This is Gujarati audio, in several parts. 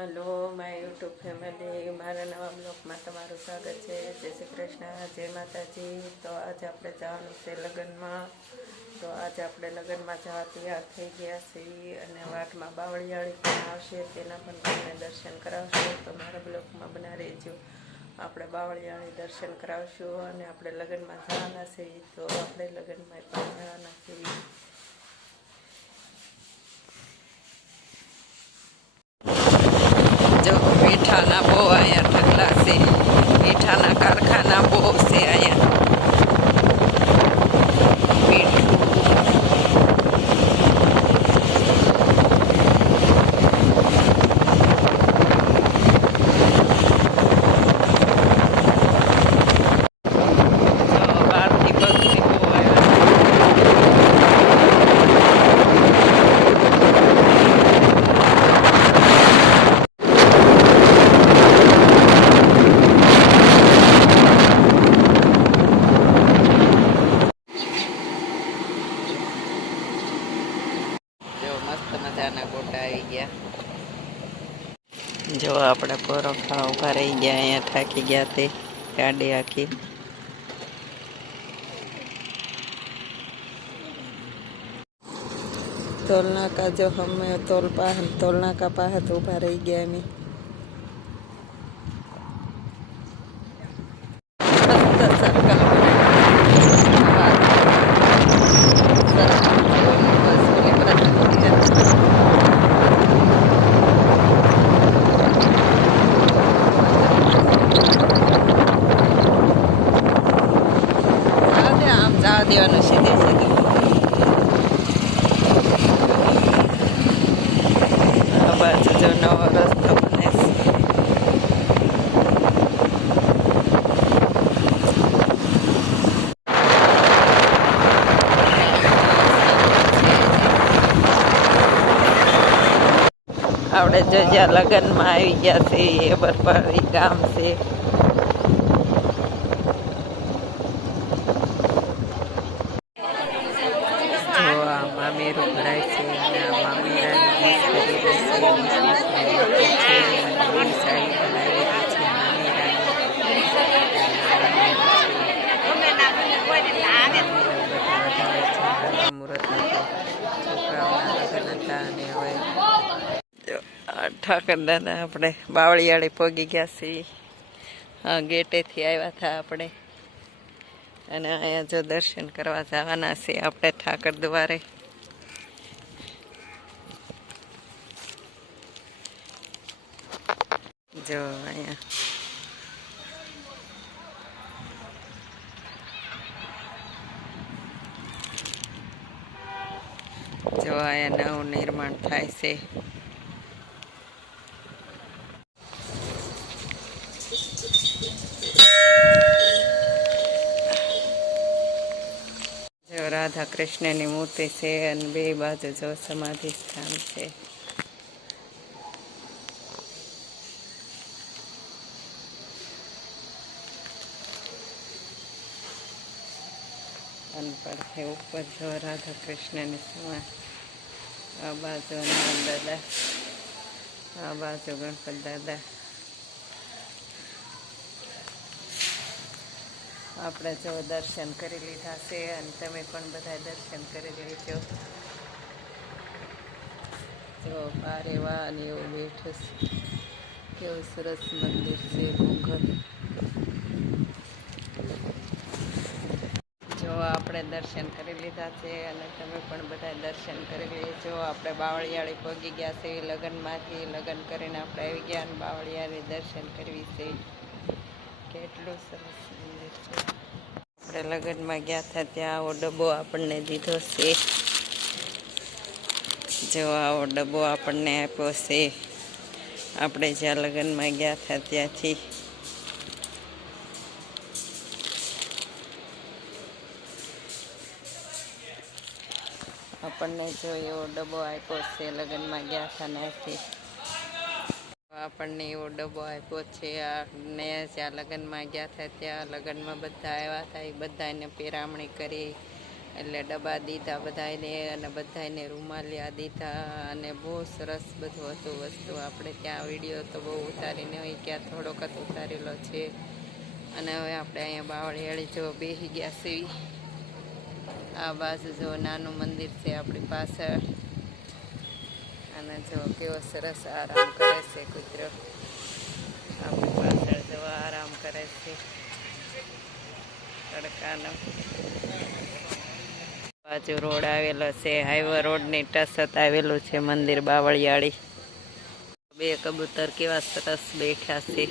હલો, માય યુટ્યુબ ફેમિલી, મારા નવા બ્લોગમાં તમારું સ્વાગત છે. જય શ્રી કૃષ્ણ, જય માતાજી. તો આજે આપણે જવાનું છે લગ્નમાં. તો આજે આપણે લગ્નમાં જવા તૈયાર થઈ ગયા છીએ અને વાટમાં બાવળિયાળી પણ આવશે, તેના પણ તમને દર્શન કરાવશું. તો મારા બ્લોગમાં બના રહેજો. આપણે બાવળિયાળી દર્શન કરાવશું અને આપણે લગ્નમાં જવાના છીએ. તો આપણે લગ્નમાં પણ જવાના છીએ જો મીઠાના બહુ અહીંયા ઢગલા છે. મીઠાના કારખાના બહુ છે અહીંયા મીઠું જો બહારથી બકરી બહુ આવ્યા જો મસ્ત મજાના ગોટા આવી ગયા જો આપણે પરોઠા ઊભા રહી ગયા, અહીંયા થાકી ગયા તે ગાડી આખી. તોલનાકા જો અમે તોલ પાસે તોલનાકા પાસે ઊભા રહી ગયા અમે મસ્ત સર્કલ આમ જવા દેવાનું સીધે સીધું આ બાજુ જો નવો રસ્તો બને છે આપણે જો જ્યાં લગ્નમાં આવી ગયા છે એ બરપારી ગામ છે જો આ મામેરું ભરાય છે અને આ મામેરાની ડીશ કરી રહી છે ડીશની સ્મેલ છે અને એ સાડી બનાવી રહી છે મામેરાની છોકરાઓના લગ્ન હતા અને હવે જો આ ઠાકર દાદા આપણે બાવળિયાળી પોગી ગયા છીએ. હા, ગેટેથી આવ્યા હતા આપણે. અને અહીંયા જો દર્શન કરવા જવાના છે આપણે ઠાકર દ્વારે. જો અહીંયા. જો અહીંયા નવું નિર્માણ થાય છે. રાધા કૃષ્ણની મૂર્તિ છે અને બે બાજુ જો સમાધિ સ્થાન છે. અને ઉપર જો રાધા કૃષ્ણની સમા આ બાજુ દાદા, આ બાજુ ગણપત દાદા. આપણે જો દર્શન કરી લીધા છે અને તમે પણ બધા દર્શન કરી લેજો. જો બારેવા અને એવું બેઠું છે. કેવું સરસ મંદિર છે ઘૂંઘર. જો આપણે દર્શન કરી લીધા છે અને તમે પણ બધા દર્શન કરી લેજો. આપણે બાવળિયાળી પગી ગયા છે લગ્નમાંથી. લગ્ન કરીને આપણે આવી ગયા અને બાવળિયાળી દર્શન કરવી છે. કેટલું સરસ મંદિર છે. આપણે લગ્નમાં ગયા હતા ત્યાં આવો ડબ્બો આપણને દીધો છે. જો આવો ડબ્બો આપણને આપ્યો છે. આપણે જ્યાં લગ્નમાં ગયા હતા ત્યાંથી. આપણને જો એવો ડબ્બો આપ્યો છે લગ્નમાં ગયા હતા ત્યાંથી. આપણને એવો ડબ્બો આપ્યો છે. ને જ્યાં લગ્નમાં ગયા હતા, ત્યાં લગ્નમાં બધા આવ્યા હતા. એ બધાને પેરામણી કરી એટલે ડબ્બા દીધા બધાને અને બધાને રૂમાલિયા દીધા અને બહુ સરસ બધું હતું વસ્તુ. આપણે ત્યાં વીડિયો તો બહુ ઉતારીને હોય ક્યાં થોડોક જ ઉતારેલો છે. અને હવે આપણે અહીંયા બાવળિયાળી જો બેસી ગયા સીવી આ બાજુ જો નાનું મંદિર છે આપણી પાછળ અને જો કેવો સરસ આરામ કરે છે કૂતરો આપણી પાછળ જો આરામ કરે છે તડકાનો બાજુ રોડ આવેલો છે હાઈવે રોડની ટસત આવેલું છે, મંદિર બાવળિયાળી. બે કબૂતર કેવા સરસ બેઠા છે.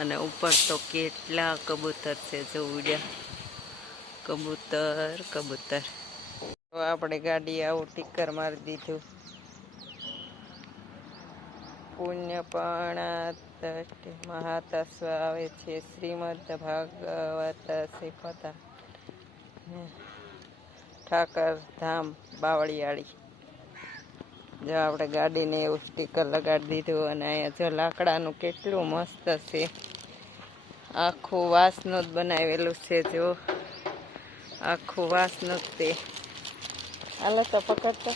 અને ઉપર તો કેટલા કબૂતર છે જો કબૂતર કબૂતર. તો આપણે ગાડી આવું ટીકર મારી દીધું. પુણ્યપણા મહાતસ્વ આવે છે. શ્રીમદ ભાગવત શ્રીપતા ઠાકર ધામ બાવળિયાળી. જો આપણે ગાડીને એવું સ્ટીકર લગાડી દીધું અને અહીંયા જો લાકડાનું કેટલું મસ્ત છે. આખું વાસનું જ બનાવેલું છે જો. આખું વાસનું જ તે. હાલો તો પકડતો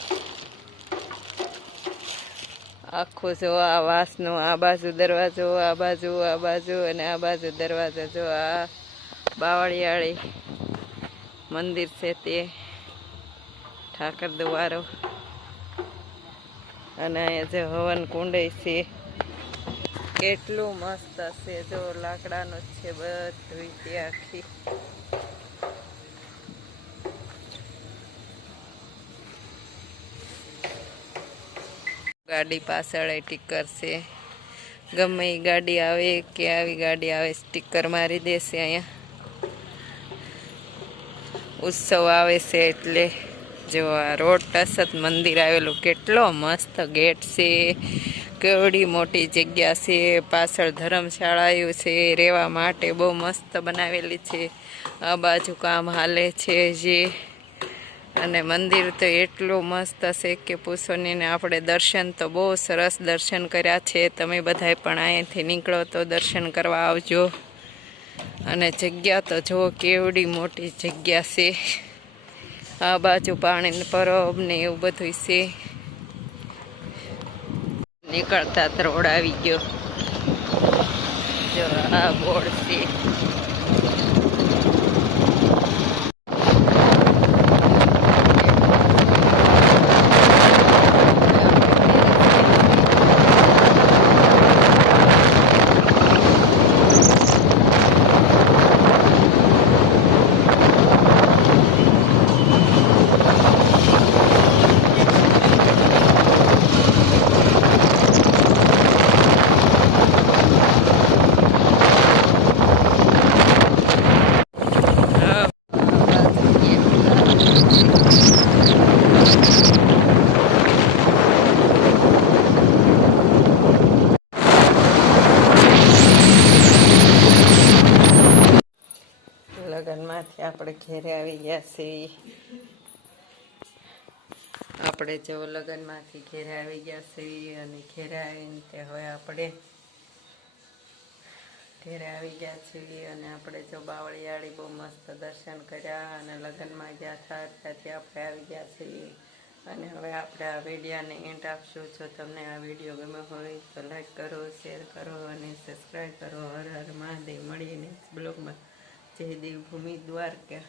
આખું જો આ વાંસનું આ બાજુ દરવાજો આ બાજુ આ બાજુ અને આ બાજુ દરવાજો જો આ બાવળિયાળી મંદિર છે તે ઠાકર દ્વારો અને અહીંયા જે હવન કુંડ છે કેટલું મસ્ત છે જો લાકડાનું છે બધું તે આખી ગાડી પાછળ એ ટીકર છે. ગમે એ ગાડી આવે, કે આવી ગાડી આવે સ્ટીકર મારી દેશે અહીંયા. ઉત્સવ આવે છે એટલે જો આ રોડ ટસત મંદિર આવેલું કેટલો મસ્ત ગેટ છે. કેવડી મોટી જગ્યા છે. પાછળ ધર્મશાળાઓ છે. રહેવા માટે બહુ મસ્ત બનાવેલી છે. આ બાજુ કામ હાલે છે જે અને મંદિર તો એટલું મસ્ત છે કે પૂછો આપણે દર્શન તો બહુ સરસ દર્શન કર્યા છે. તમે બધાય પણ અહીંયાથી નીકળો તો દર્શન કરવા આવજો. અને જગ્યા તો જુઓ કેવડી મોટી જગ્યા છે. આ બાજુ પાણી પરબ ને એવું બધું છે. નીકળતા જ રોડ આવી ગયો. જો આ બોર્ડ છે. લગ્નમાંથી આપણે ઘેરે આવી ગયા છીએ. આપણે જેવો લગ્નમાંથી ઘેરે આવી ગયા છીએ અને ઘેરે આવીને તે હવે આપણે ઘેરે આવી ગયા છીએ અને આપણે જો બાવળિયાળી બહુ મસ્ત દર્શન કર્યા અને લગ્નમાં ગયા હતા ત્યાંથી આપણે આવી ગયા છીએ. અને હવે આપણે આ વિડીયાને એન્ડ આપશું. જો તમને આ વીડિયો ગમ્યો હોય તો લાઈક કરો શેર કરો અને સબસ્ક્રાઈબ કરો. હર હર મહાદેવ. મળીને બ્લોગમાં જય દેવભૂમિ દ્વારકા.